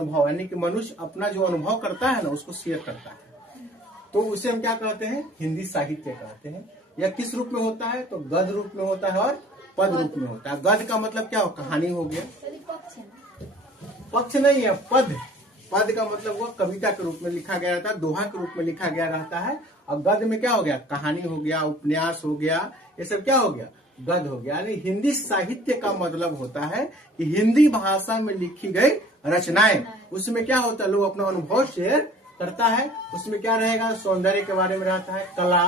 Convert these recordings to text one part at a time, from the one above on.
अनुभव, यानी कि मनुष्य अपना जो अनुभव करता है ना उसको शेयर करता है, तो उसे हम क्या कहते हैं, हिंदी साहित्य कहते हैं। यह किस रूप में होता है, तो गद्य रूप में होता है और पद रूप में होता है। गद्य का मतलब क्या हो, कहानी हो गया, पक्ष नहीं है, पद। पद का मतलब वो कविता के रूप में लिखा गया रहता है, दोहा के रूप में लिखा गया रहता है। और गद्य में क्या हो गया, कहानी हो गया, उपन्यास हो गया, ये सब क्या हो गया, गद्य हो गया। यानी हिंदी साहित्य का मतलब होता है कि हिंदी भाषा में लिखी गई रचनाएं, उसमें क्या होता है, लोग अपना अनुभव शेयर करता है। उसमें क्या रहेगा, सौंदर्य के बारे में रहता है, कला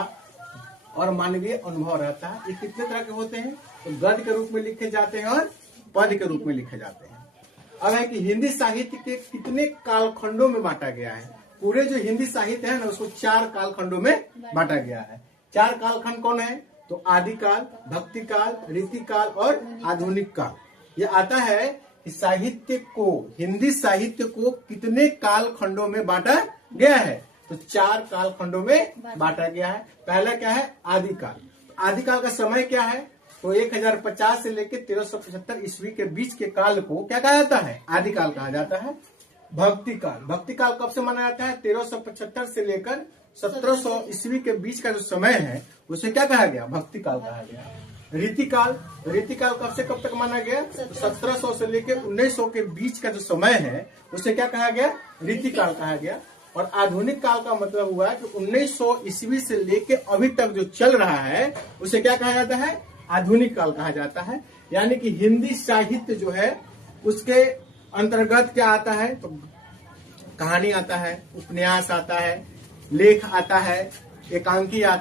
और मानवीय अनुभव रहता है। ये कितने तरह के होते हैं, तो गद्य के रूप में लिखे जाते हैं और पद के रूप में लिखे जाते हैं। अब है कि हिंदी साहित्य के कितने कालखंडों में बांटा गया है। पूरे जो हिंदी साहित्य है ना उसको 4 कालखंडों में बांटा गया है। 4 कालखंड कौन है, तो आदिकाल, भक्ति काल, रीतिकाल और आधुनिक काल। ये आता है कि साहित्य को, हिंदी साहित्य को कितने कालखंडों में बांटा गया है, तो 4 कालखंडों में बांटा गया है। पहला क्या है, आदिकाल। आदिकाल का समय क्या है, तो 1050 से लेकर 1375 ईस्वी के बीच के काल को क्या कहा जाता है, आदिकाल कहा जाता है। भक्ति काल, भक्ति काल कब से माना जाता है, 1375 से लेकर 1700 ईस्वी के बीच का जो समय है उसे क्या कहा गया, भक्ति काल कहा गया। रीतिकाल, रीतिकाल कब से कब तक माना गया, तो 1700 से लेकर 1900 के बीच का जो समय है उसे क्या कहा गया, रीतिकाल कहा गया। और आधुनिक काल का मतलब हुआ कि 1900 ईस्वी से लेकर अभी तक जो चल रहा है उसे क्या कहा जाता है, आधुनिक काल कहा जाता है। यानी कि हिंदी साहित्य जो है उसके अंतर्गत क्या आता है, तो कहानी आता है, उपन्यास आता है, लेख आता है, एकांकी आता है।